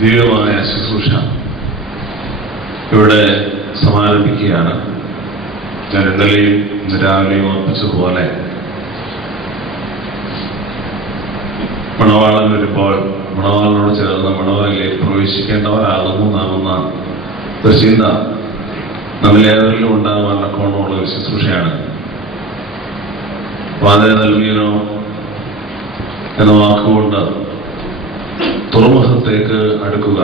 ദിവ്യമായ ശുശ്രൂഷ ഇവിടെ സമാരംഭിക്കുകയാണ്. ഞാൻ ഇന്നലെയും ഇന്ന് രാവിലെയും ഓർപ്പിച്ചതുപോലെ മണവാളൻ വരുമ്പോൾ മണവാളനോട് ചേർന്ന് മണവാളിലേക്ക് പ്രവേശിക്കേണ്ടവരാകുന്നു നാമെന്ന ഒരു ചിന്ത നമ്മിലേവരിലും ഉണ്ടാകാനുള്ള കോണമുള്ള ഒരു ശുശ്രൂഷയാണ്. വാതിൽ നൽകിയനോ എന്ന വാക്കുകൊണ്ട് തുറമുഖത്തേക്ക് അടുക്കുക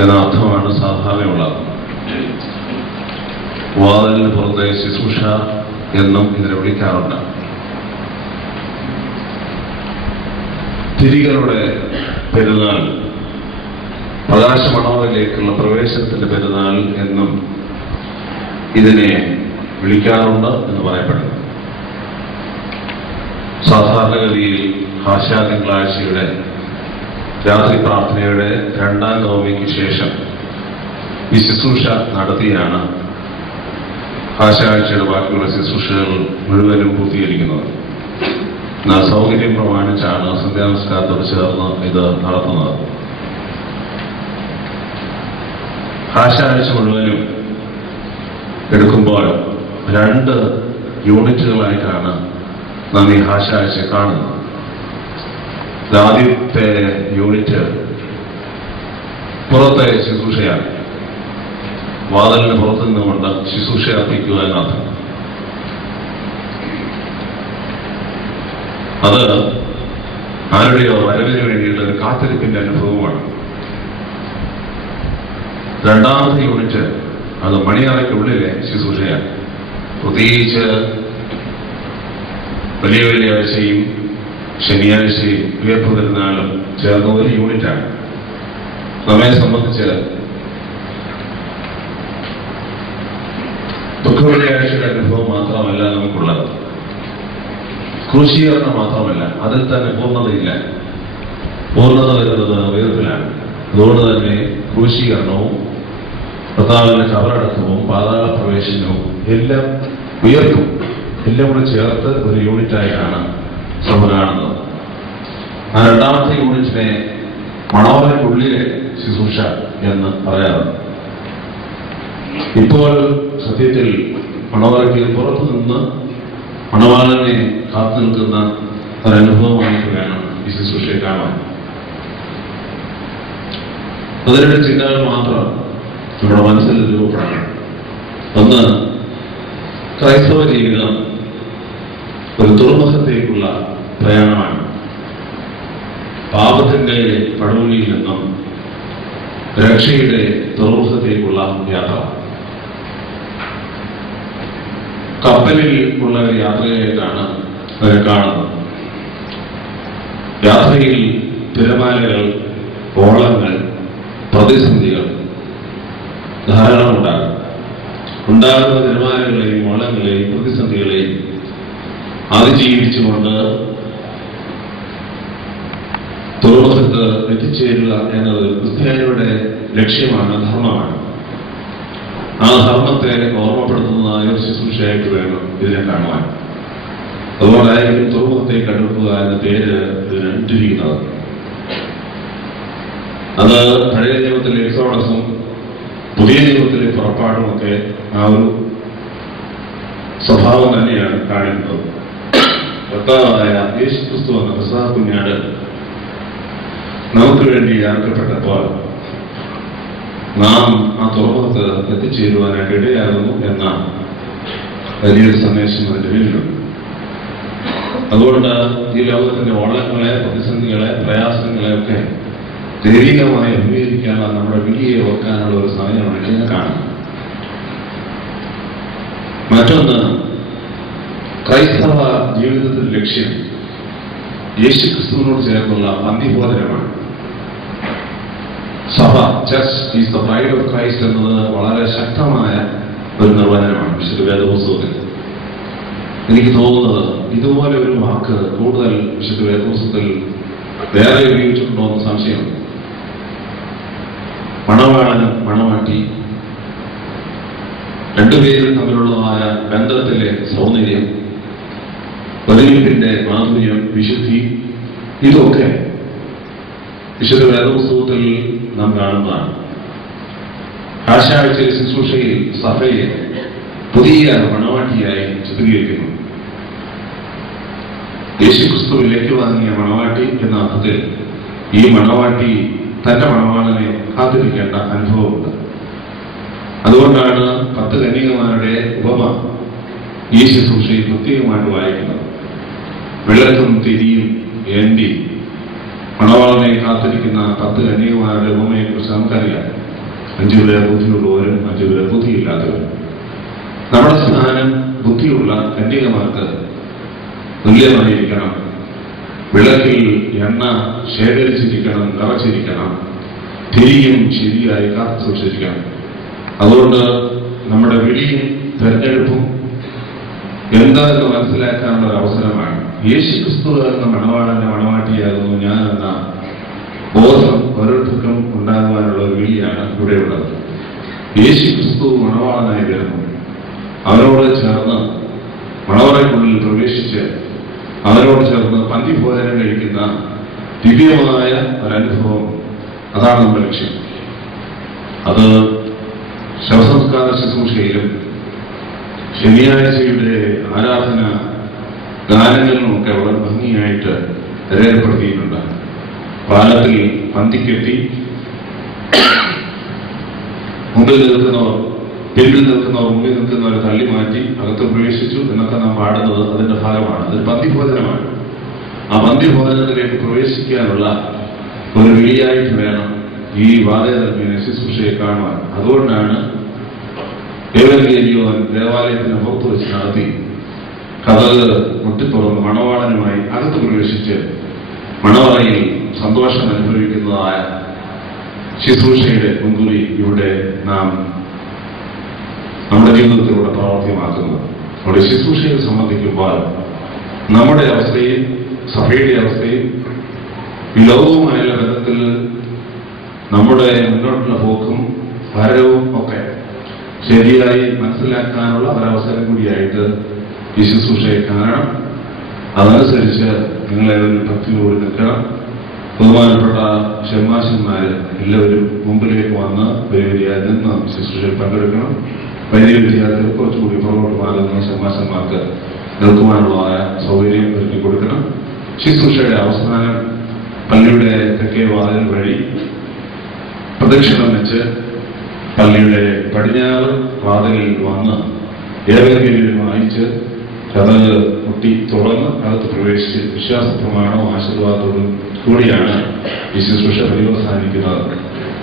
എന്ന അർത്ഥമാണ് സാധാരണയുള്ളത്. വാതിലിന് പുറത്തെ ശുശ്രൂഷ എന്നും ഇതിനെ വിളിക്കാറുണ്ട്. തിരികളുടെ പെരുന്നാൾ, പ്രകാശമണവറിലേക്കുള്ള പ്രവേശനത്തിന്റെ പെരുന്നാൾ എന്നും ഇതിനെ വിളിക്കാറുണ്ട് എന്ന് പറയപ്പെടുന്നു. സാധാരണഗതിയിൽ ആശാ തിങ്കളാഴ്ചയുടെ രാത്രി പ്രാർത്ഥനയുടെ രണ്ടാം നവമിക്ക് ശേഷം ഈ ശുശ്രൂഷ നടത്തിയാണ് ആശാഴ്ചയുടെ ബാക്കിയുള്ള ശുശ്രൂഷകൾ മുഴുവനും പൂർത്തീകരിക്കുന്നത്. എന്നാൽ സൗകര്യം പ്രമാണിച്ചാണ് സന്ധ്യാനമസ്കാരത്തോട് ചേർന്ന് ഇത് നടത്തുന്നത്. ആശാഴ്ച മുഴുവനും എടുക്കുമ്പോൾ 2 യൂണിറ്റുകളായിട്ടാണ് നാം ഈ ആശാഴ്ച കാണുന്നത്. ആദ്യത്തെ യൂണിറ്റ് പുറത്തെ ശുശ്രൂഷയാണ്. വാതിലിന് പുറത്തു നിന്നുകൊണ്ട് ശുശ്രൂഷ അർപ്പിക്കുക എന്നർത്ഥം. അത് ആരുടെയോ വരവിന് വേണ്ടിയുള്ള ഒരു കാത്തിരിപ്പിന്റെ അനുഭവമാണ്. രണ്ടാമത്തെ യൂണിറ്റ് അത് മണിയറയ്ക്കുള്ളിലെ ശുശ്രൂഷയാണ്. പ്രത്യേകിച്ച് വലിയ വെള്ളിയാഴ്ചയും ശനിയാഴ്ചയും ഉയർപ്പ് പെരുന്നാളും ചേർന്ന ഒരു യൂണിറ്റാണ്. നമ്മെ സംബന്ധിച്ച് ദുഃഖവെള്ളിയാഴ്ചയുടെ അനുഭവം മാത്രമല്ല നമുക്കുള്ളത്, ക്രൂശീകരണം മാത്രമല്ല, അതിൽ തന്നെ പൂർണ്ണതയില്ല. പൂർണ്ണത വരുന്നത് ഉയർപ്പിലാണ്. അതുകൊണ്ട് തന്നെ ക്രൂശീകരണവും കർത്താവിന്റെ കബറടക്കവും പാതാള പ്രവേശനവും എല്ലാം ഉയർത്തും എല്ലാം കൂടെ ചേർത്ത് ഒരു യൂണിറ്റായിട്ടാണ് സഭ കാണുന്നത്. ആ രണ്ടാമത്തെ യൂണിറ്റിനെ മണവാളനുള്ളിലെ ശുശ്രൂഷ എന്ന് പറയാറുണ്ട്. ഇപ്പോൾ സത്യത്തിൽ മണവാളയ്ക്ക് പുറത്തു നിന്ന് മണവാളനെ കാത്തു നിൽക്കുന്ന ഒരനുഭവമായിട്ട് വേണം ഈ ശുശ്രൂഷയെ കാണാൻ. 12 ചിന്തകൾ മാത്രം നമ്മുടെ മനസ്സിൽ രൂപപ്പെടണം. ഒന്ന്, ക്രൈസ്തവ ജീവിതം ഒരു തുറമുഖത്തേക്കുള്ള പ്രയാണമാണ്. പാപത്തിന്റെ പടവുകളിൽ നിന്നും രക്ഷയുടെ തുറമുഖത്തേക്കുള്ള യാത്ര. കപ്പലിൽ ഉള്ള ഒരു യാത്രയായിട്ടാണ് അവരെ കാണുന്നത്. യാത്രയിൽ തിരമാലകൾ, ഓളങ്ങൾ, പ്രതിസന്ധികൾ ധാരാളം ഉണ്ടാകും. ഉണ്ടാകുന്ന തിരമാലകളെയും ഓളങ്ങളെയും പ്രതിസന്ധികളെയും അതിജീവിച്ചുകൊണ്ട് തുറമുഖത്ത് എത്തിച്ചേരുക എന്നത് ക്രിസ്ത്യാനിയുടെ ലക്ഷ്യമാണ്, ധർമ്മമാണ്. ആ ധർമ്മത്തെ ഓർമ്മപ്പെടുത്തുന്നതായ ഒരു ശുശ്രൂഷയായിട്ട് വേണം ഇതിനെ കാണുവാൻ. അതുകൊണ്ടായിരിക്കും തുറമുഖത്തേക്ക് അടുക്കുക എന്ന പേര് ഇതിന് ഇട്ടിരിക്കുന്നത്. അത് പഴയ നിയമത്തിലെ എക്സോഡസും പുതിയ നിയമത്തിലെ പുറപ്പാടുമൊക്കെ ആ ഒരു സ്വഭാവം തന്നെയാണ് കാണിക്കുന്നത്. കർത്താവായ യേശുക്രിസ്തു എന്ന പെസഹ കുഞ്ഞാട് നമുക്ക് വേണ്ടി അർക്കപ്പെട്ടപ്പോൾ നാം ആ തുറമുഖത്ത് എത്തിച്ചേരുവാനായിട്ട് ഇടയാകുന്നു എന്ന വലിയൊരു സന്ദേശം അതിന്റെ പേരിലുണ്ട്. അതുകൊണ്ട് ഈ ലോകത്തിന്റെ ഓളങ്ങളെ, പ്രതിസന്ധികളെ, പ്രയാസങ്ങളെ ഒക്കെ ദൈവികമായി അഭിമുഖീകരിക്കാനുള്ള നമ്മുടെ വിധിയെ ഓർക്കാനുള്ള ഒരു സമയമാണ് ഇതിനെ കാണുന്നത്. മറ്റൊന്ന്, ക്രൈസ്തവ ജീവിതത്തിന്റെ ലക്ഷ്യം യേശുക്രിസ്തുവിനോട് ചേർന്നുള്ള അന്തിബോധനമാണ്. സഭ, church is the bride of Christ എന്നത് വളരെ ശക്തമായ ഒരു നിർവചനമാണ് വിശുദ്ധ വേദപുസ്തകത്തിൽ. എനിക്ക് തോന്നുന്നത് ഇതുപോലെ ഒരു വാക്ക് കൂടുതൽ വിശുദ്ധ വേദപുസ്തകത്തിൽ വേറെ ഉപയോഗിച്ചിട്ടുണ്ടോ എന്ന് സംശയമുണ്ട്. മണവാളനും മണവാട്ടി രണ്ടുപേരും തമ്മിലുള്ളതായ ബന്ധത്തിലെ സൗന്ദര്യം, ഒരുമിപ്പിന്റെ മാധുര്യം, വിശുദ്ധി, ഇതൊക്കെ വിശുദ്ധ വേദപുസ്തകത്തിൽ നാം കാണുന്നതാണ്. ആഴ്ച ശുശ്രൂഷയിൽ സഭയെ പുതിയ മണവാട്ടിയായി ചിത്രീകരിക്കുന്നു. യേശുക്രിസ്തുവിലേക്ക് വാങ്ങിയ മണവാട്ടി എന്ന അർത്ഥത്തിൽ ഈ മണവാട്ടി തന്റെ മണവാളനെ കാത്തിരിക്കേണ്ട അനുഭവമുണ്ട്. അതുകൊണ്ടാണ് 10 കന്യകമാരുടെ ഉപമ ഈ ശുശ്രൂഷയിൽ പ്രത്യേകമായിട്ട് വായിക്കുന്നത്. വെള്ളത്തും തിരിയും ഏന്തി മണവാളനെ കാത്തിരിക്കുന്ന 10 കന്യകമാരുടെ ഉപമയെക്കുറിച്ച് നമുക്കറിയാം. 5 പേർ ബുദ്ധിയുള്ളവരും 5 പേർ ബുദ്ധിയില്ലാത്തവരും. നമ്മുടെ സ്ഥാനം ബുദ്ധിയുള്ള കന്യകമാർക്ക് തുല്യമായിരിക്കണം. വിളക്കിൽ എണ്ണ ശേഖരിച്ചിരിക്കണം, നിറച്ചിരിക്കണം, തിരിയും ശരിയായി കാത്തു സൂക്ഷിച്ചിരിക്കണം. അതുകൊണ്ട് നമ്മുടെ വിളിയും തെരഞ്ഞെടുപ്പും എന്താണെന്ന് മനസ്സിലാക്കാനുള്ള ഒരു അവസരമാണ്. യേശുക്രിസ്തു എന്ന മണവാളന്റെ മണവാട്ടിയാകുന്നു ഞാൻ എന്ന ബോധം ഓരോരുത്തർക്കും ഉണ്ടാകുവാനുള്ള ഒരു വിളിയാണ് ഇവിടെയുള്ളത്. യേശുക്രിസ്തു മണവാളനായി വരുന്നു. അവരോട് ചേർന്ന് മണവറയ്ക്കുള്ളിൽ പ്രവേശിച്ച് അവരോട് ചേർന്ന് പന്തിഭോജനം കഴിക്കുന്ന ദിവ്യമായ ഒരനുഭവം, അതാണ് നമ്മുടെ ലക്ഷ്യം. അത് ശവസംസ്കാര ശുശ്രൂഷയിലും ശനിയാഴ്ചയുടെ ആരാധന ഗാനങ്ങളിലുമൊക്കെ വളരെ ഭംഗിയായിട്ട് രേഖപ്പെടുത്തിയിട്ടുണ്ട്. പാലത്തിൽ പന്തിക്കെട്ടി മുമ്പിൽ നിൽക്കുന്നവർ പിന്നിൽ നിൽക്കുന്നവർ മുമ്പിൽ നിൽക്കുന്നവരെ തള്ളി മാറ്റി അകത്ത് പ്രവേശിച്ചു എന്നൊക്കെ നാം പാടുന്നത് അതിന്റെ ഭാഗമാണ്. അതൊരു പന്തിഭോജനമാണ്. ആ പന്തിഭോജനത്തിലേക്ക് പ്രവേശിക്കാനുള്ള ഒരു വിളിയായിട്ട് വേണം ഈ വാദയധർമ്മീയ ശുശ്രൂഷയെ കാണുവാൻ. അതുകൊണ്ടാണ് ഏവരിയോൻ ദേവാലയത്തിന് പുറത്തു വെച്ച് നടത്തി കതക് മുട്ടിത്തുറന്ന് മണവാളനുമായി അകത്ത് പ്രവേശിച്ച് മണവറയിൽ സന്തോഷം അനുഭവിക്കുന്നതായ ശുശ്രൂഷയുടെ മുൻകുറി ഇവിടെ നാം നമ്മുടെ ജീവിതത്തിലൂടെ പ്രാവർത്തികമാക്കുന്നത്. നമ്മുടെ ശുശ്രൂഷയെ സംബന്ധിക്കുമ്പോൾ നമ്മുടെ അവസ്ഥയും സഭയുടെ അവസ്ഥയും ഈ ലോകവുമായുള്ള ബന്ധത്തിൽ നമ്മുടെ മുന്നോട്ടുള്ള പോക്കും ഭാരവും ഒക്കെ ശരിയായി മനസ്സിലാക്കാനുള്ള ഒരവസരം കൂടിയായിട്ട് ഈ ശുശ്രൂഷയെ കാണണം. അതനുസരിച്ച് നിങ്ങളെല്ലാവരും ഭക്തിയോട് നിൽക്കണം. ബഹുമാനപ്പെട്ട ഷെമാശന്മാർ എല്ലാവരും മുമ്പിലേക്ക് വന്ന് വരിയായി നിന്ന് ശുശ്രൂഷയിൽ പങ്കെടുക്കണം. വലിയ വിദ്യാർത്ഥികൾ കുറച്ചുകൂടി പുറകോട്ട് മാറുന്ന ഷെമാശന്മാർക്ക് നിൽക്കുവാനുള്ളതായ സൗകര്യം ഒരുക്കി കൊടുക്കണം. ശുശ്രൂഷയുടെ അവസാനം പള്ളിയുടെ തെക്കേ വാതിൽ വഴി പ്രദക്ഷിണം വെച്ച് പള്ളിയുടെ പടിഞ്ഞാറ് വാതിലിൽ വന്ന് ഏതെങ്കിലും വായിച്ച് കതക് മുട്ടി തുറന്ന് അകത്ത് പ്രവേശിച്ച് വിശ്വാസ പ്രമാണവും ആശീർവാദത്തോടും കൂടിയാണ് ഈ ശുശ്രൂഷ പര്യവസാനിക്കുന്നത്.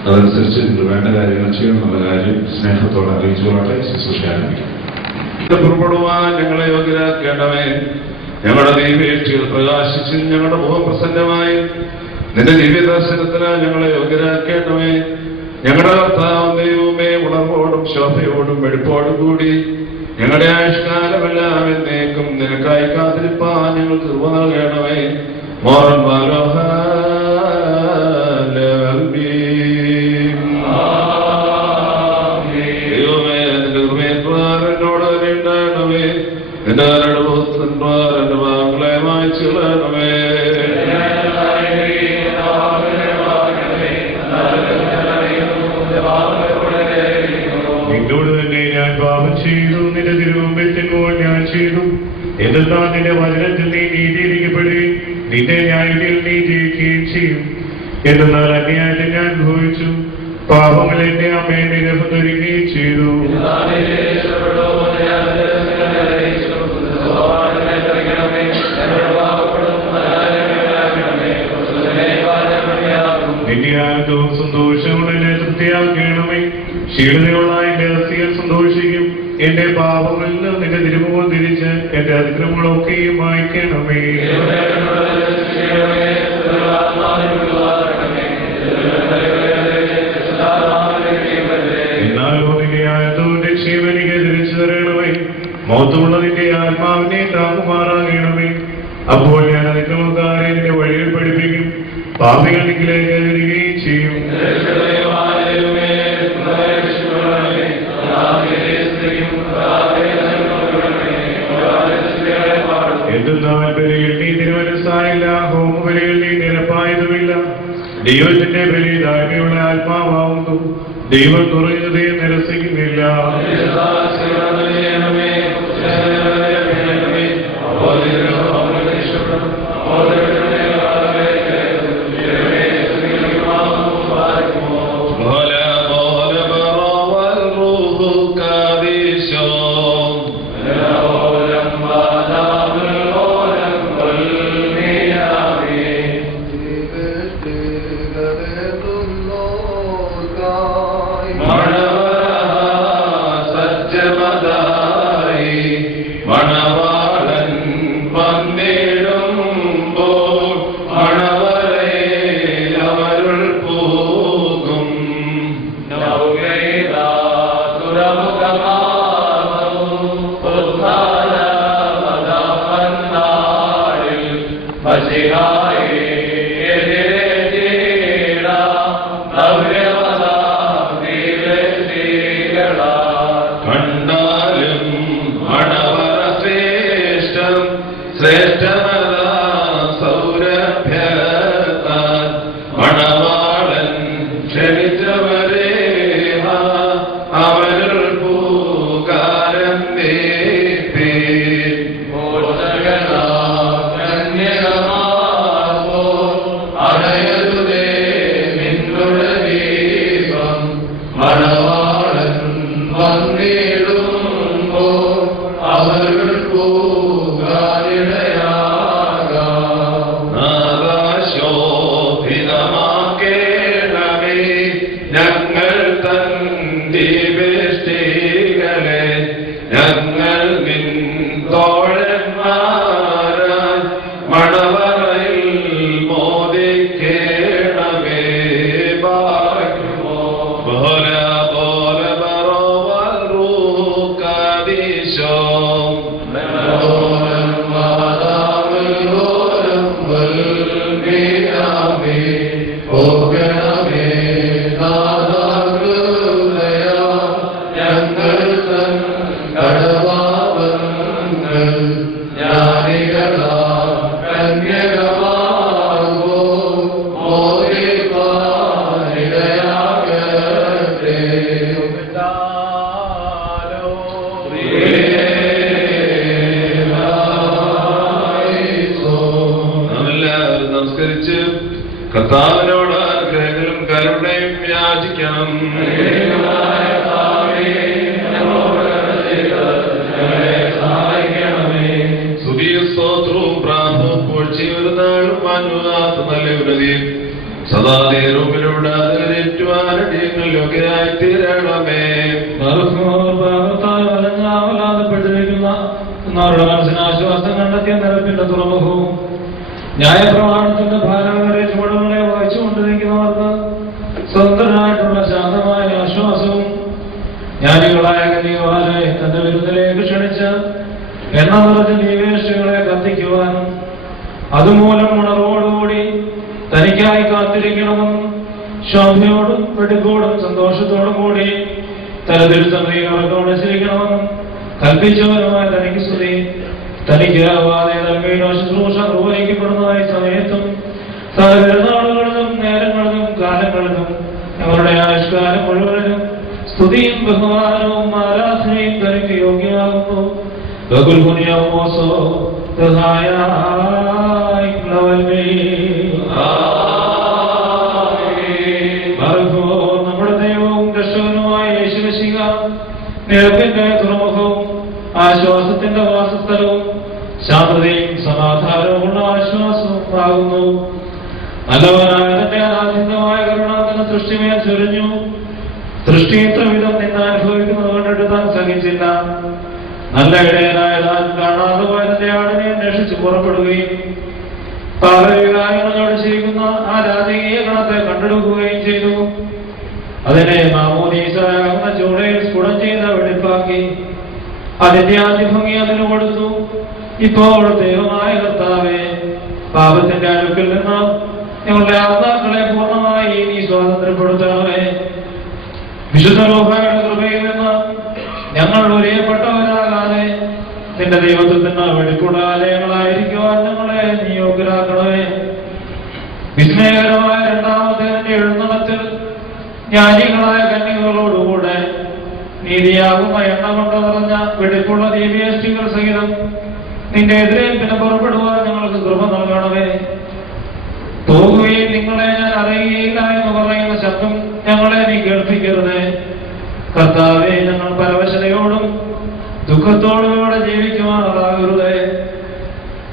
അതനുസരിച്ച് നിങ്ങൾ വേണ്ട കാര്യങ്ങൾ ചെയ്യണമെന്നുള്ള കാര്യം സ്നേഹത്തോടെ അറിയിച്ചുകൊള്ളട്ടെ. ശുശ്രൂഷ ആരംഭിക്കും. പുറപ്പെടുവാൻ ഞങ്ങളെ യോഗ്യരാക്കേണ്ടവേ, ഞങ്ങളുടെ ദൈവേഷ്ടികൾ പ്രകാശിച്ച് ഞങ്ങളുടെ മുഖം പ്രസന്നമായി നിന്റെ ദിവ്യദർശനത്തിന് ഞങ്ങളെ യോഗ്യരാക്കേണ്ടവേ. ഞങ്ങളുടെ കർത്താവ് ദൈവമേ, ഉണർവോടും ശോഭയോടും വെടിപ്പോടും കൂടി ഞങ്ങളുടെ ആയുഷ്കാലമെല്ലാം എന്നേക്കും നിനക്കായി കാത്തിരിപ്പാൻ ഞങ്ങൾക്ക് കൃപ നൽകണമേ. മോറൻ ദൈവമേ, നിന്റെ കൃപയന്മാർ എന്നോട് നീണ്ടണമേ. നിന്റെ അനുഭവസ്ഥന്മാർ എന്റെ ഭാഗങ്ങളെ മായ്ച്ചിടണമേ. നിന്നോട് തന്നെ ഞാൻ പാപം ചെയ്തു, നിന്റെ തിരുമുമ്പിൽ തിന്മകൾ ഞാൻ ചെയ്തു. എന്നാൽ നിന്റെ വചനത്തിൽ നീ നീതിയിരിക്കപ്പെടുകയും നിന്റെ ന്യായത്തിൽ നീ ജയിക്കുകയും ചെയ്യും. എന്നാൽ അന്യായത്തിൽ ഞാൻ അനുഭവിച്ചു, പാപങ്ങൾ എന്റെ അമ്മയെ നിരപദ്ധരിക്കുകയും ചെയ്തു. നിന്റെ ആനന്ദവും സന്തോഷവും എന്നെ തൃപ്തിയാക്കണമേ. ക്ഷീണതയുള്ള എന്റെ അസ്ഥികൾ സന്തോഷിക്കും. എന്റെ പാപങ്ങളിൽ നിന്ന് നിന്റെ തിരുമുഖം തിരിച്ച് എന്റെ അതിക്രമങ്ങളൊക്കെയും മായ്ക്കണമേ. എന്നാലോ നിന്റെ ആനന്ദവും രക്ഷയും എനിക്ക് തിരിച്ചു തരണമേ. മൗത്തമുള്ള നിന്റെ ആത്മാവിനെ താങ്ങുമാറാകണമേ. അപ്പോൾ ഞാൻ അതിക്രമക്കാരെ നിന്റെ വഴിയിൽ പഠിപ്പിക്കും, പാപികൾ നിങ്ങളിലേക്ക് വരികയും ചെയ്യും. എന്തെന്നാൽ ബലിയിൽ നീ തിരുമനസ്സായില്ല, ഹോമബലിയിൽ നീ നിരപ്പായതുമില്ല. ദൈവത്തിന്റെ ബലിദായ്മയുള്ള ആത്മാവാകുന്നു. ദൈവം തുറഞ്ഞതേ നിരസിക്കുന്നില്ല. കർത്താവിനോട് അനുഗ്രഹങ്ങളും കരുണയും യാചിക്കണം. സ്തുതിയും സ്തോത്രവും പ്രാർത്ഥനയും പുകഴ്ചയും നാളും മാനുവാത്ത നല്ല ഉന്നതിയും സദാ നേരൂപിലൂടെ അതിലേറ്റുവാനടിയങ്ങളിലൊക്കെ ആയിത്തീരണമേ. മനസ്സിനാശ്വാസം കണ്ടെത്തിയ നിരപ്പിന്റെ തുറമുഖവും ന്യായപ്രമാണത്തിന്റെ ഭാരങ്ങളെ ചുവടുകളെ വായിച്ചുകൊണ്ടിരിക്കുന്നവർക്ക് സ്വതന്ത്രനായിട്ടുള്ള ശാന്തമായ ആശ്വാസവും ജ്ഞാനികളായ കന്യകമാരെ തന്റെ വിരുന്നിലേക്ക് ക്ഷണിച്ച് എണ്ണ നിറച്ച ദീവേഷ്ടകളെ കത്തിക്കുവാനും അതുമൂലം ഉണർവോടുകൂടി തനിക്കായി കാത്തിരിക്കണമെന്നും ശോഭയോടും വെടിപ്പോടും സന്തോഷത്തോടും കൂടി തന്റെ തിരുസംഗതികളൊക്കെ ഉണച്ചിരിക്കണമെന്നും കൽപ്പിച്ചവരുമായ തനിക്ക് സ്തുതി. തനിക്ക് നൽകിയ ശുശ്രൂഷ നിർവഹിക്കപ്പെടുന്നതായി സമയത്തും തന്റെ പെരുന്നാളുകളിലും നേരങ്ങളിലും കാലങ്ങളിലും ഞങ്ങളുടെ ആയുഷ്കാലം മുഴുവനും സ്തുതിയും ബഹുമാനവും ആരാധനയും തനിക്ക് യോഗ്യമാകുന്നു. നമ്മുടെ ദൈവവും രക്ഷകനുമായ യേശുമിശിഹ നിരപ്പിന്റെ തുറമുഖവും ആശ്വാസത്തിന്റെ വാസസ്ഥലവും ശാന്തതയും സമാധാനവുമുള്ള ആശ്വാസവും ആകുന്നു. നല്ലവനായ തന്റെ ആനന്ദമായ കരുണ തന്റെ സൃഷ്ടിമേൽ ചൊരിഞ്ഞു. സൃഷ്ടി ഇത്ര വിധം നിന്ന് അനുഭവിക്കുന്നത് കണ്ടിട്ട് താൻ സഹിച്ചില്ല. നല്ല ഇടയനായ താൻ കാണാതെ പോയ തന്റെ ആടിനെ അന്വേഷിച്ച് പുറപ്പെടുകയും പാപവികാരങ്ങളോട് ചെയ്യുന്ന ആ രാജകീയ ഗണത്തെ കണ്ടെടുക്കുകയും ചെയ്തു. അതിനെ മാമോദീസാകുന്ന ചൂടയിൽ സ്ഫുടം ചെയ്ത വെടിപ്പാക്കി അതിന്റെ ആദ്യഭംഗി അതിന് കൊടുത്തു. ഇപ്പോൾ ദൈവമായ കർത്താവേ, പാപത്തിന്റെ അടുക്കിൽ നിന്ന് ഞങ്ങളുടെ ആത്മാക്കളെ പൂർണ്ണമായി നീ സ്വാതന്ത്ര്യപ്പെടുത്തണമേ. വിശുദ്ധ റൂഹായുടെ കൃപയിൽ നിന്ന് ഞങ്ങൾ ഒരേപ്പെട്ടവരാകാതെ നിന്റെ ദൈവത്വത്തിന് വെടിപ്പുള്ള ആലയങ്ങളായിരിക്കുവാൻ ഞങ്ങളെ നിയോഗ്യരാക്കണമേ. വിസ്മയകരമായ രണ്ടാമത്തെ എഴുന്നള്ളത്തിൽ ജ്ഞാനികളായ കന്യകളോടുകൂടെ നീതിയാകുന്ന എണ്ണ കൊണ്ട് നിറഞ്ഞ വെടിപ്പുള്ള ദിവ്യേഷ്ടികൾ സഹിതം നിന്റെ എതിരേൽപ്പിന് പുറപ്പെടുവാൻ ഞങ്ങൾക്ക് കൃപ നൽകണമേ. പോകുകയും നിങ്ങളെ ഞാൻ അറിയുകയില്ല എന്ന് പറയുന്ന ശബ്ദം ഞങ്ങളെ നീ കേൾപ്പിക്കരുതേ. കർത്താവേ, ഞങ്ങൾ പരവശതയോടും ദുഃഖത്തോടുകൂടെ ജീവിക്കുവാനാകരുതേ.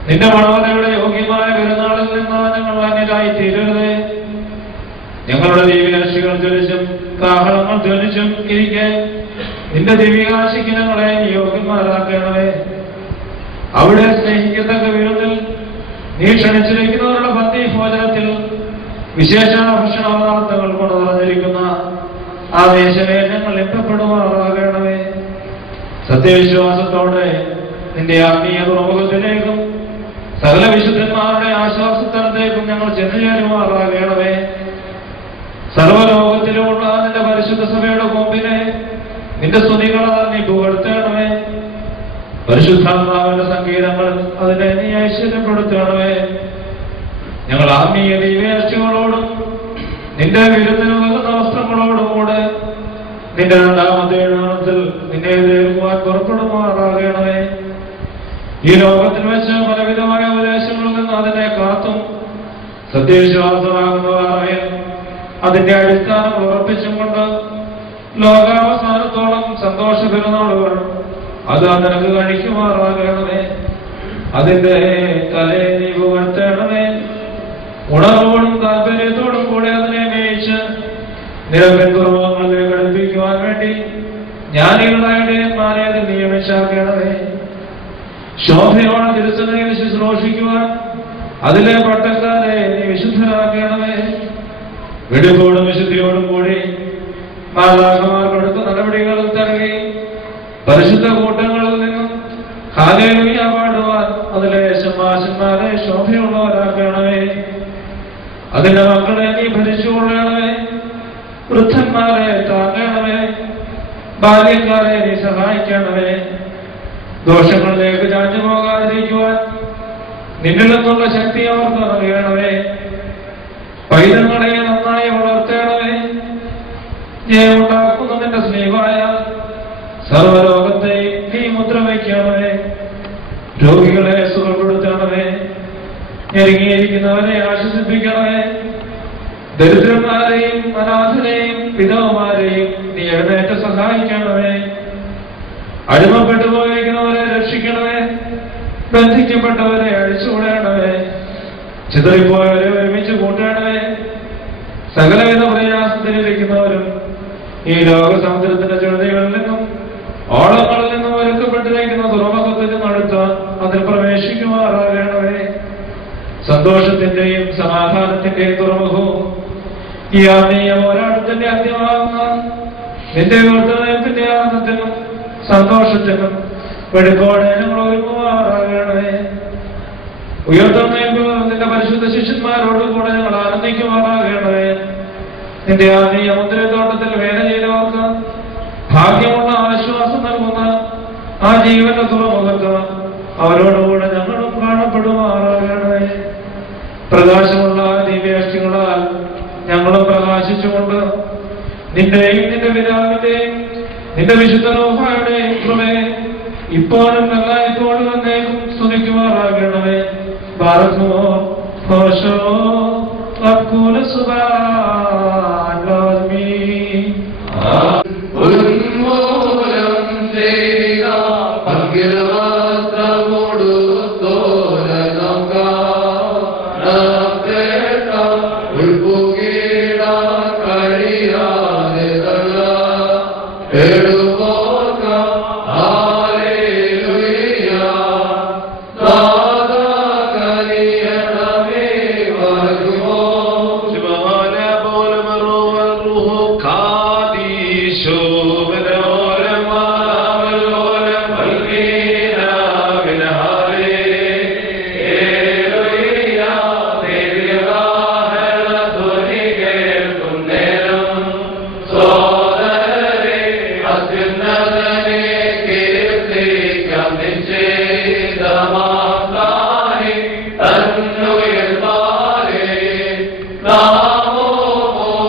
നിന്റെ മണവരയുടെ യോഗ്യമായ പെരുന്നാളിൽ നിന്ന് ഞങ്ങൾ അന്യരായി തീരരുതേ. ഞങ്ങളുടെ ദിവ്യരാശികൾ ജ്വലിച്ചും കാഹളങ്ങൾ ജ്വലിച്ചും ഇരിക്കെ നിന്റെ ദിവ്യകാശിക്ക് ഞങ്ങളെ യോഗ്യന്മാരാക്കണമേ. അവിടെ സ്നേഹിക്കത്തക്ക വിരുന്നിൽ നീ ക്ഷണിച്ചിരിക്കുന്നവരുടെ പന്തി ഭോജനത്തിൽ വിശേഷ ഭക്ഷണ പദാർത്ഥങ്ങൾ കൊണ്ട് നിറഞ്ഞിരിക്കുന്ന ആ ദേശമേ ഞങ്ങൾ എത്തപ്പെടുമാറാകണമേ. സത്യവിശ്വാസത്തോടെ നിന്റെ ആത്മീയ തുറമുഖത്തിലേക്കും സകല വിശുദ്ധന്മാരുടെ ആശ്വാസസ്ഥലത്തേക്കും ഞങ്ങൾ ചെന്നു ചേരുമാറാകണമേ. സർവലോകത്തിലുമുള്ള നിന്റെ പരിശുദ്ധ സഭയുടെ കൊമ്പിനെ നിന്റെ സ്തുതികളാൽ നീ പുകഴ്ത്തണമേ. പരിശുദ്ധാത്മാവിന്റെ സംഗീതങ്ങൾ അതിനെ നീ ഐശ്വര്യപ്പെടുത്തണമേ. ഞങ്ങൾ ആത്മീയ ദിവ്യാഷ്ടികളോടും നിന്റെ വിരുന്നിന് നൽകുന്ന വസ്ത്രങ്ങളോടും കൂടെ നിന്റെ രണ്ടാമത്തെ എഴുന്നള്ളത്തിൽ നിന്നെ എതിരേൽക്കുവാൻ പുറപ്പെടുമാറാകണമേ. ഈ ലോകത്തിൽ വെച്ച് പലവിധമായ ഉപദേശങ്ങളിൽ നിന്ന് അതിനെ കാത്തും സത്യവിശ്വാസമാകുന്നവരെ അതിന്റെ അടിസ്ഥാനം ഉറപ്പിച്ചും കൊണ്ട് ലോകാവസാനത്തോളം സന്തോഷ പെരുന്നാളുകൾ അത് നിനക്ക് കഴിക്കുമാറാകണമേ. അതിന്റെ തലയെ നീ പുകഴ്ത്തണമേ. ഉണർവോടും താല്പര്യത്തോടും കൂടെ അതിനെ മേയിച്ച് നിരവധി കുറവുകളെ ഘടിപ്പിക്കുവാൻ വേണ്ടി ജ്ഞാനികളായ ഇടയന്മാരെ അത് നിയമിച്ചാക്കണമേ. ശോഭയോടെ തിരുസനയിൽ ശുശ്രൂഷിക്കുവാൻ അതിലെ പട്ടക്കാരെ നീ വിശുദ്ധരാക്കണമേ. വെടിപ്പോടും വിശുദ്ധിയോടും കൂടി മാലാഖമാർ കൊടുത്ത നടപടികളിൽ തരുകയും പരിശുദ്ധ കൂട്ടങ്ങളിൽ നിന്നും ഹല്ലേലൂയ പാടുവാൻ അതിലെ ശമാശന്മാരെ ശോഭയുള്ളവരാക്കണമേ. അതിന്റെ മക്കളെ നീ ഭരിച്ചുകൊള്ളണമേ. വൃദ്ധന്മാരെ താങ്ങണമേ. ബാല്യക്കാരെ നീ സഹായിക്കണമേ. ദോഷങ്ങളിലേക്ക് ചാഞ്ഞു പോകാതിരിക്കുവാൻ നിന്നിൽ നിന്നുള്ള ശക്തി അവർക്ക് നൽകണമേ. പൈതങ്ങളെ നന്നായി വളർത്തണമേ. ജയമുണ്ടാക്കുന്നതിന്റെ സ്നേഹമായ സർവലോകത്തെയും നീ മുദ്ര വയ്ക്കണമേ. രോഗികളെ സുഖപ്പെടുത്തണമേ. ഞെരുങ്ങിയിരിക്കുന്നവരെ ആശ്വസിപ്പിക്കണമേ. ദരിദ്രന്മാരെയും അനാഥരെയും വിധവമാരെയും നീ എഴുന്നേറ്റ് സഹായിക്കണമേ. അടിമപ്പെട്ടു പോയിരിക്കുന്നവരെ രക്ഷിക്കണമേ. ബന്ധിക്കപ്പെട്ടവരെ അഴിച്ചുവിടണമേ. ചിതറിപ്പോയവരെ ഒരുമിച്ച് കൂട്ടണമേ. സകലവിധ പ്രയാസത്തിലിരിക്കുന്നവരും ഈ ലോകസമുദ്രത്തിന്റെ ചുഴലികളിൽ നിന്നും ഓളങ്ങളിൽ നിന്നും ഒരുക്കപ്പെട്ടിരിക്കുന്ന തുറമുഖത്തിൽ നിന്നടുത്ത് അതിൽ പ്രവേശിക്കുമാറാകണമേ. സന്തോഷത്തിന്റെയും സമാധാനത്തിന്റെയും തുറമുഖവും ഈ ആത്മീയ പോരാട്ടത്തിന്റെ അന്ത്യമാകുന്ന നിന്റെ ഉയർത്തെഴുന്നേൽപ്പിന്റെ ആനന്ദത്തിനും സന്തോഷത്തിനും വെടിപ്പോടെ ഞങ്ങൾ ഒരുങ്ങുമാറാകണമേ. ഉയർത്തെഴുന്നേൽപ്പ് നിന്റെ പരിശുദ്ധ ശിഷ്യന്മാരോടുകൂടെ ഞങ്ങൾ ആനന്ദിക്കുമാറാകണമേ. നിന്റെ ആത്മീയ മുദ്രത്തോട്ടത്തിൽ വേല ചെയ്തവർക്ക് ഭാഗ്യമുള്ള ആശ്വാസം നൽകുന്ന ആ ജീവന്റെ തുറമുഖത്ത് അവരോടുകൂടെ ഞങ്ങളും കാണപ്പെടുമാറാകണമേ. പ്രകാശമുള്ള ദിവ്യാഷ്ടികളാൽ ഞങ്ങളും പ്രകാശിച്ചുകൊണ്ട് നിന്റെയും നിന്റെ പിതാവിന്റെയും നിന്റെ വിശുദ്ധ റൂഹായുടെയും കൃപയെ ഇപ്പോഴും എല്ലായ്പ്പോഴും എന്നേക്കും സ്തുതിക്കുമാറാകണമേ. ബാറക്കുമോ ഘോഷോ വക്കൂല സുബാനോസ്മി. Namo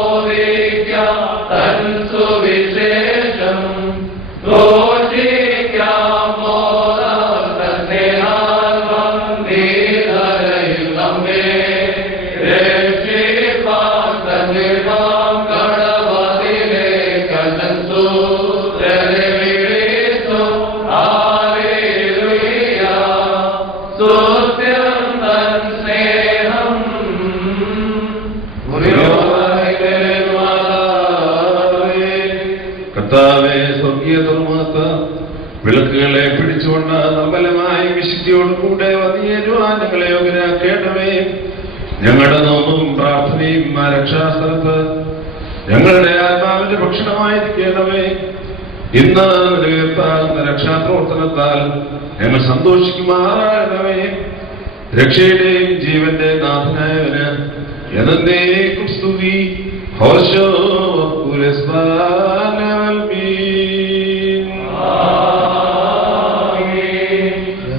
കർത്താവെ, സ്വർഗീയ തുറമുഖത്ത് വിളക്കുകളെ പിടിച്ചുകൊണ്ട് നമ്പലമായി വിശുദ്ധിയോടുകൂടെ വന്നിയേരുവാൻ ഞങ്ങളെ യോഗ്യരാക്കേണ്ടവേ. ഞങ്ങളുടെ നോമ്പും പ്രാർത്ഥനയും ആ രക്ഷാസ്ഥലത്ത് ഞങ്ങളുടെ ആത്മാവിന്റെ ഭക്ഷണമായിരിക്കേണ്ടവേ. ഇന്ന് നിലനിർത്താവുന്ന രക്ഷാപ്രവർത്തനത്താൽ ഞങ്ങൾ സന്തോഷിക്കുമാറാകണമേ. രക്ഷയുടെയും ജീവന്റെ നാഥനായവന് എന്നേക്കും സ്തുതി. ഹോശോ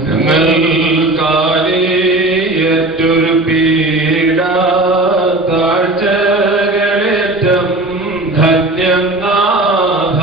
ഞങ്ങൾ കാലേറ്റൊരു പീഡ താഴ്ചകളേറ്റം ധന്യം നാഥ.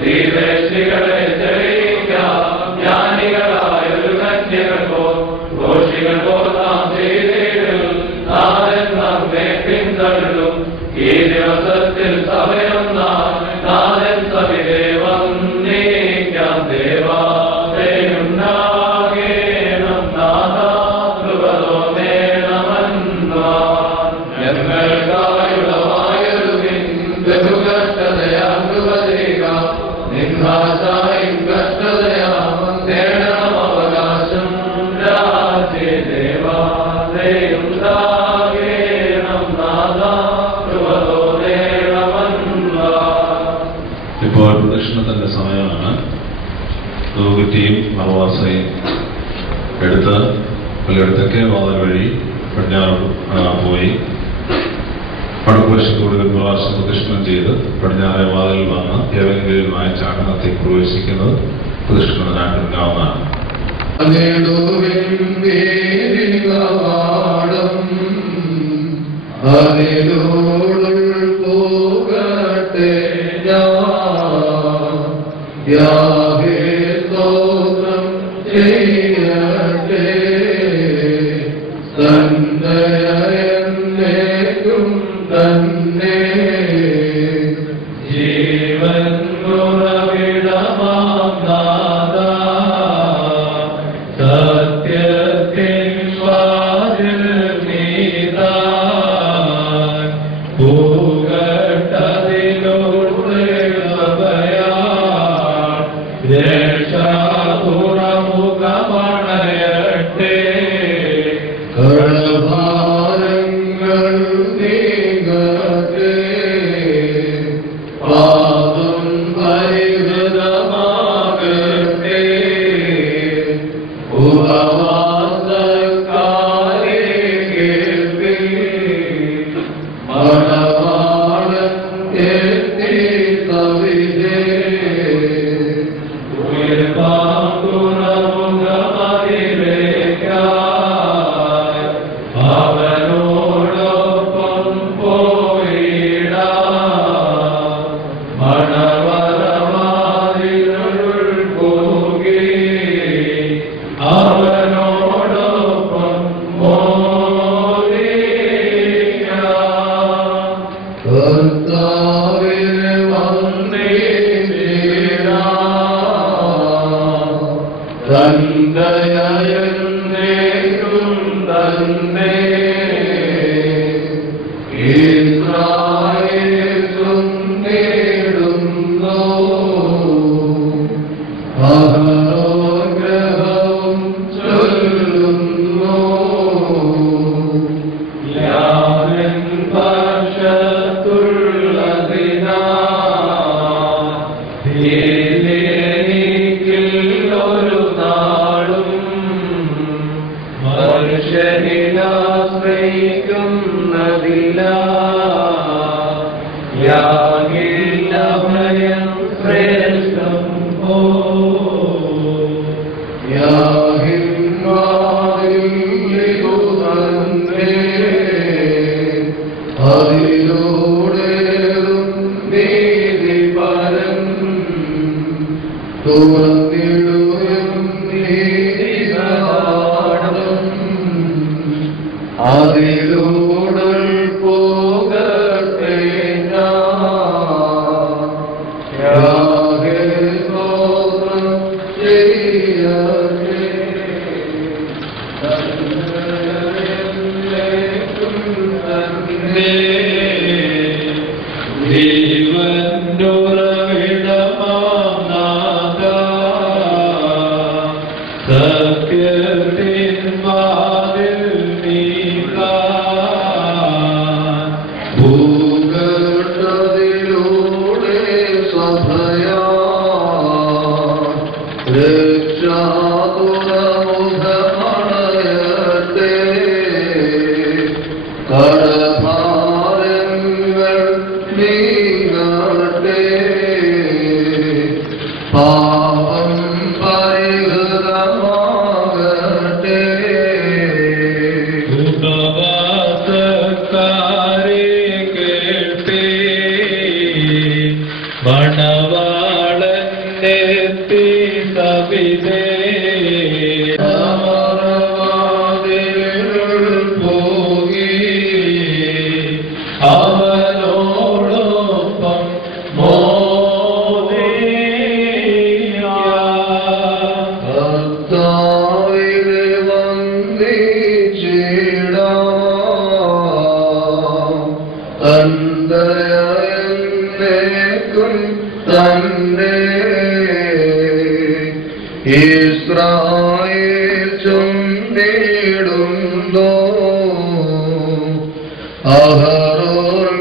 Vive, ഇപ്പോൾ പ്രദക്ഷിണത്തിൻ്റെ സമയമാണ്. നോകുറ്റിയും മറവാസയും എടുത്ത് പലയിടത്തൊക്കെ വാതിൽ വഴി പടിഞ്ഞാറ് പോയി വടക്കുവശത്തോട് പ്രാവശ്യം പ്രദക്ഷിണം ചെയ്ത് പടിഞ്ഞാറെ വാതിൽ വന്ന് ഏതെങ്കിലുമായ ചാണകത്തിൽ പ്രവേശിക്കുന്നത് പ്രദക്ഷിണത്തിനായിട്ടുണ്ടാവുന്നതാണ്.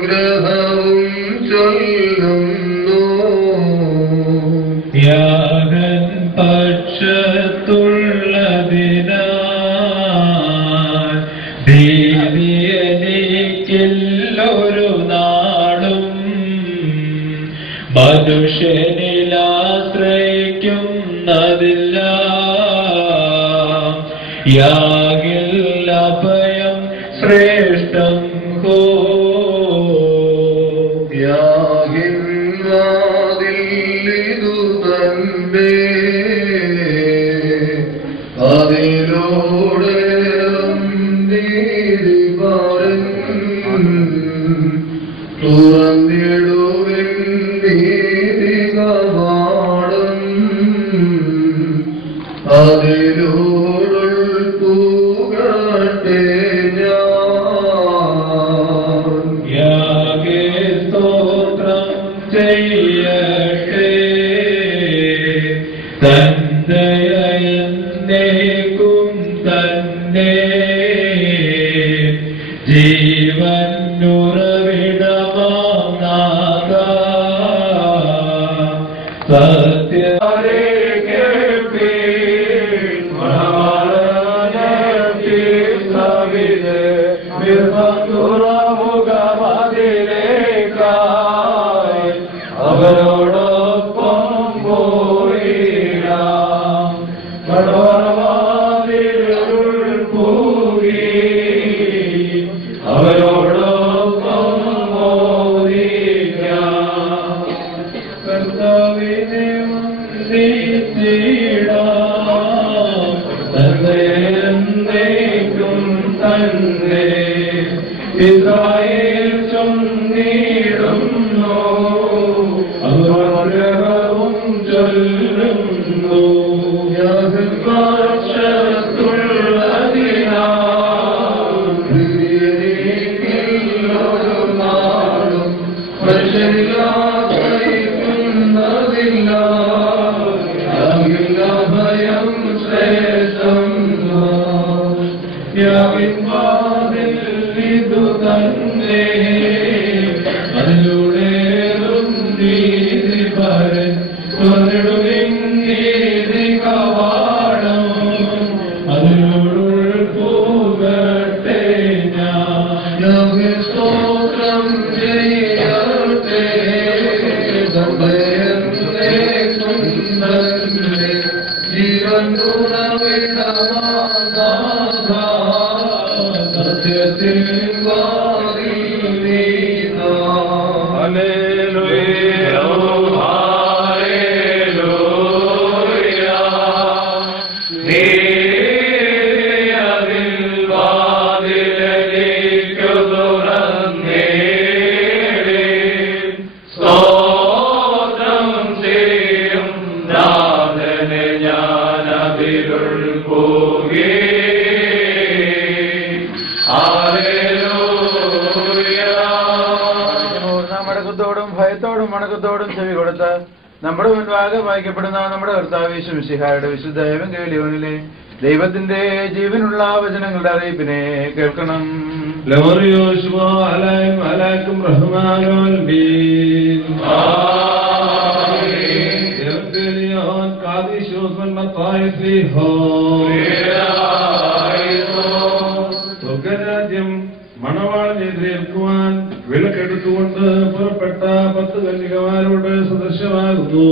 ഗ്രഹവും ചൊല്ലുന്നു യാഗൻ പക്ഷത്തുള്ളതിനാൽ ഭീതിയെനിക്കില്ലൊരു നാളും മനുഷ്യനിലാശ്രയിക്കുന്നതില്ല യാഗിൽ അഭയം ശ്രേഷ്ഠം ഹോ യാഗില്ലാതില്ലിതു തന്നെ അതിലൂടെ നീതി തുറന്നിടുവിൻ നീതി കവാടം അതിലൂടെ പൂകട്ടെ യാഗേ സ്തോത്രം ചെയ്യട്ടെ തന്ദയന്നേക്കും തന്നെ ജീവനുറവിടമാം നാഥ സത്യരെ കേൾപ്പീൻ മണവാളനെ സവിധേ മുഖമതിലേക്കായി അവരോടൊപ്പം പോയിടാം മണവാളവാതിലുൾ പോയി അവരോടൊപ്പം മോദിക്കാം കർത്താവിനെ വന്ദിച്ചിടാം തന്നേക്കും തന്നെ ഇസ്രായേൽ ചൊന്നിടുന്നു അവരും ചൊല്ലുന്നു ഭയം ശ്രേഷ്ഠം യാവിൻവാതിലിതു തന്നെ അതിലൂടെ നീതി ഭരൻ തുറന്നിടുവിൻ നീതി കവാടം അതിലൂടെ പോകട്ടെ ഞാൻ സ്തോത്രം ചെയ്യട്ടെ ജീവൻ സത്യത്തിൽ മടക്കത്തോടും ഭയത്തോടും മണക്കത്തോടും ചെവി കൊടുത്ത് നമ്മുടെ മുൻപാകെ വായിക്കപ്പെടുന്ന നമ്മുടെ കർത്താവ് മിശിഹായുടെ വിശുദ്ധ എവങ്കേലിയോനിലെ ദൈവത്തിന്റെ ജീവനുള്ള വചനങ്ങളുടെ അറിയിപ്പിനെ കേൾക്കണം. സ്വർഗരാജ്യം മണവാളനെ എതിരേൽക്കുവാൻ വിളക്കെടുത്തുകൊണ്ട് പുറപ്പെട്ട 10 കന്യകമാരോട് സദൃശമാകുന്നു.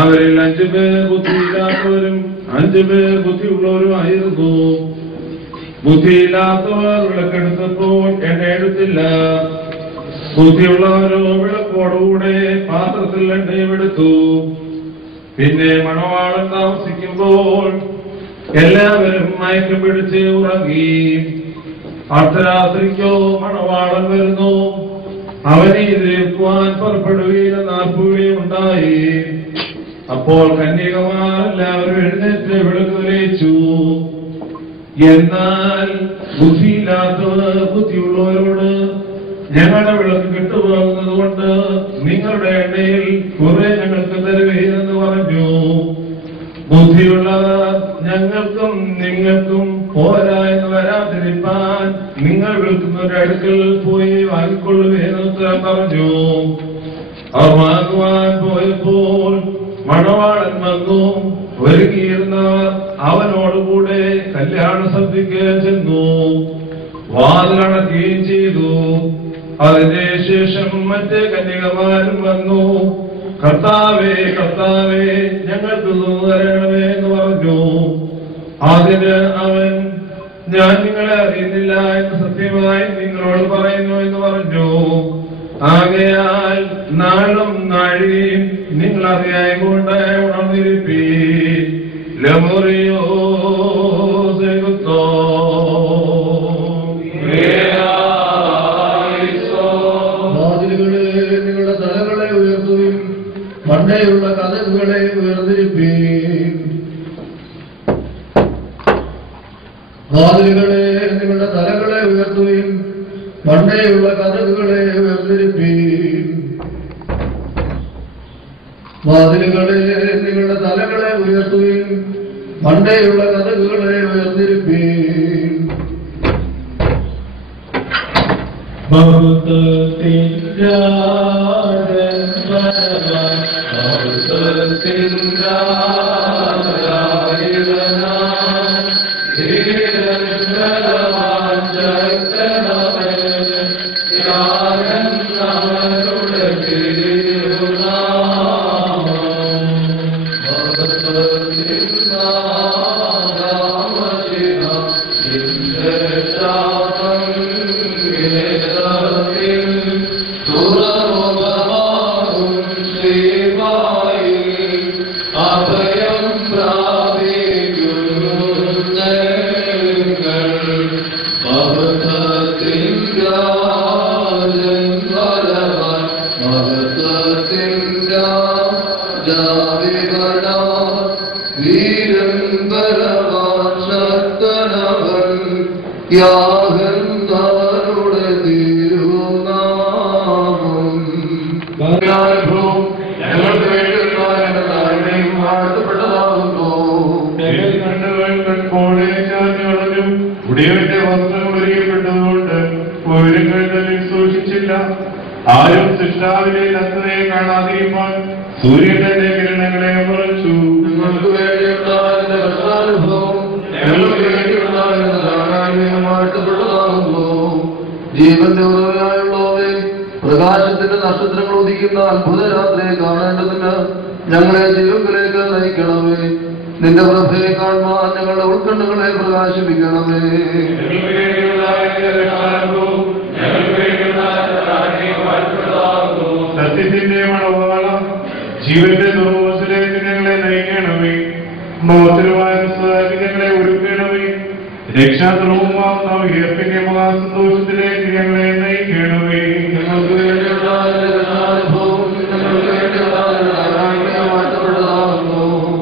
അവരിൽ 5 പേർ ബുദ്ധിയില്ലാത്തവരും 5 പേർ ബുദ്ധിയുള്ളവരുമായിരുന്നു. ബുദ്ധിയില്ലാത്തവർ വിളക്കെടുത്തപ്പോൾ എണ്ണ എടുത്തില്ല. ബുദ്ധിയുള്ളവരോ വിളക്കോടുകൂടെ പാത്രത്തിൽ എണ്ണയും എടുത്തു. പിന്നെ മണവാളൻ താമസിക്കുമ്പോൾ എല്ലാവരും മയക്കം പിടിച്ച് ഉറങ്ങി. അർദ്ധരാത്രിക്കോ മണവാളൻ വരുന്നു. അവനെ എതിരേൽക്കുവാൻ പുറപ്പെടുകയും നാൽപ്പുകയും ഉണ്ടായി. അപ്പോൾ കന്യകമാർ എല്ലാവരും എഴുന്നേറ്റ് വിളക്ക് തെളിയിച്ചു. എന്നാൽ ബുദ്ധിയില്ലാത്തവർ ബുദ്ധിയുള്ളവരോട് ഞങ്ങളുടെ വിളക്ക് കെട്ടുപോകുന്നത് കൊണ്ട് നിങ്ങളുടെ എണ്ണയിൽ കുറെ ഞങ്ങൾക്ക് തരുകയെന്ന് പറഞ്ഞു. ബുദ്ധിയുള്ളവർ ഞങ്ങൾക്കും നിങ്ങൾക്കും പോരാ എന്ന് വരാതിരിപ്പാൻ നിങ്ങൾ വിൽക്കുന്നവരുടെ അടുക്കൽ പോയി വാങ്ങിക്കൊള്ളുകയെന്ന് പറഞ്ഞു. അവർ വാങ്ങുവാൻ പോയപ്പോൾ മണവാളൻ വന്നു. ഒരുങ്ങിയിരുന്നവർ അവനോടുകൂടെ കല്യാണ സദ്യക്ക് ചെന്നു. വാതിലടക്കുകയും ചെയ്തു. അതിന്റെ ശേഷം മറ്റ് കന്യകമാരും വന്നു. കർത്താവേ, കർത്താവേ, ഞങ്ങൾക്ക് തരണമേ എന്ന് പറഞ്ഞു. അതിന് അവൻ, ഞാൻ നിങ്ങളെ അറിയുന്നില്ല എന്ന് സത്യമായി നിങ്ങളോട് പറയുന്നു എന്ന് പറഞ്ഞു. ആകയാൽ നാളും നാഴികയും നിങ്ങൾ അറിയായ കൊണ്ട് ഉണർന്നിരിപ്പീൻ. ലമുറിയോ വാതിലുകളെ നിങ്ങളുടെ തലകളെ ഉയർത്തുവിൻ, മണ്ടയുള്ള കതകുകളെ ഉയർന്നിരിപ്പീൻ. വാതിലുകളെ നിങ്ങളുടെ തലകളെ ഉയർത്തുവിൻ, മണ്ടയുള്ള കതകുകളെ ഉയർന്നിരിപ്പീൻ. വാതിലുകളെ നിങ്ങളുടെ തലകളെ ഉയർത്തുവിൻ, മണ്ടയുള്ള കതകുകളെ ഉയർന്നിരിപ്പീൻ. ആരും സൃഷ്ടാവിനെ നഗ്നതയെ കാണാതിരിക്കാൻ സൂര്യന്റെ കിരണങ്ങളെ മറച്ചു. നിങ്ങൾക്ക് ജീവന്റെ ഉറവയായുള്ളവരെ, പ്രകാശത്തിന്റെ നക്ഷത്രങ്ങൾ ഉദിക്കുന്ന അത്ഭുത രാത്രിയെ കാണേണ്ടതിന് ഞങ്ങളെ ജീവത്തിലേക്ക് നയിക്കണമേ. നിന്റെ പ്രഭയെ കാണുവാൻ ഞങ്ങളുടെ ഉൾക്കണ്ണുകളെ പ്രകാശിപ്പിക്കണമേ. സത്യത്തിന്റെ മണവാളം ജീവന്റെ ദുർമോശത്തിലേക്ക് ഞങ്ങളെ നയിക്കണമേ. മോചനമായ ഞങ്ങളെ ഒരുക്കണമേ. രക്ഷാദ്രോഹമാവുന്ന ഉയർപ്പിന്റെ മഹാസന്തോഷത്തിലേക്ക് ഞങ്ങളെ നയിക്കണമേ. ഞങ്ങൾക്ക് വേണ്ടിയുള്ള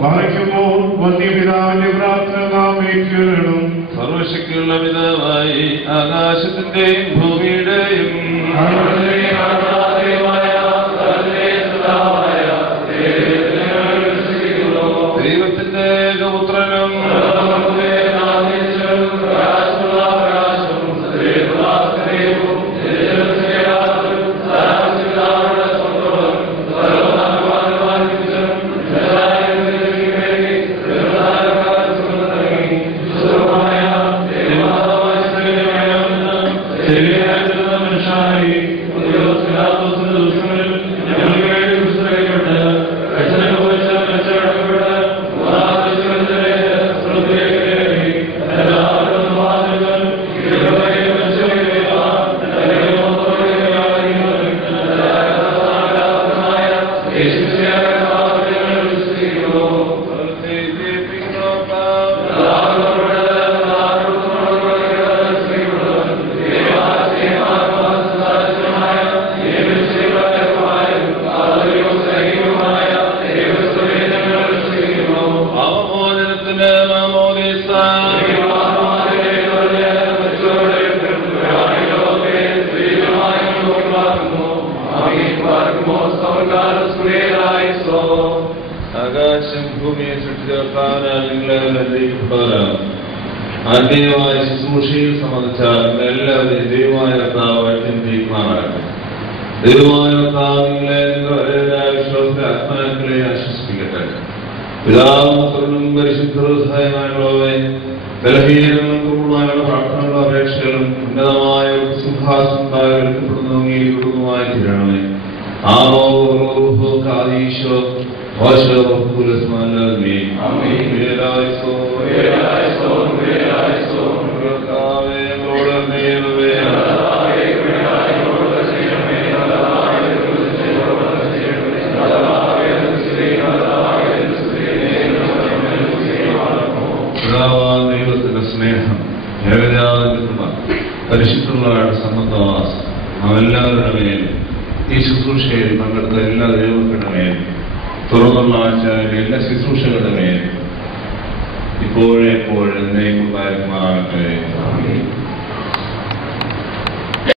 മറയ്ക്കുമ്പോൾ വന്യപിതാവിന്റെ പ്രാർത്ഥന നാം ഏറ്റുകൊള്ളണം. സർവശക്തിയുള്ള പിതാവായി ആകാശത്തിന്റെയും ഭൂമിയുടെയും ദൈവത്തിന്റെ ഏകപുത്രനും ആകാശം ഭൂമിയെ സൃഷ്ടിച്ചേർക്കാനാൽ നിങ്ങളെ അനുഗ്രഹിക്കപ്പെട്ടവരാണ്. ആത്മീയമായ ശുശ്രൂഷയിൽ സംബന്ധിച്ചാൽ എല്ലാവരെയും ദൈവമായ കർത്താവ് ചിന്തിക്കുമാറാകട്ടെ. ദൈവമായ കർത്താവ് നിങ്ങളെ നിങ്ങളുടെ വിശ്വാസത്തെ ആത്മാക്കളെ ആശ്വസിപ്പിക്കട്ടെ. പിതാവും പുത്രനും പരിശുദ്ധമായ ബലഹീനങ്ങളും പൂർണ്ണമായ പ്രാർത്ഥനകളും അപേക്ഷകളും ഉന്നതമായ സിംഹാസനത്താൽ ഒരുക്കപ്പെടുന്നതുമായ തീരണമേ. ആമോശോ ദൈവത്തിന്റെ സ്നേഹം, ഏകജാതകൃപ, പരിശുദ്ധങ്ങളുടെ സംബന്ധവാസം അവെല്ലാവരുടെ മേലും ഈ ശുശ്രൂഷയിൽ പങ്കെടുത്ത എല്ലാ ദൈവങ്ങളുടെ മേലും തുറന്നുള്ള ആചാര്യ എല്ലാ ശുശ്രൂഷകളുടെ മേലും ഇപ്പോഴെപ്പോഴും എന്നേക്കുണ്ടായിരിക്കുമാറാകട്ടെ.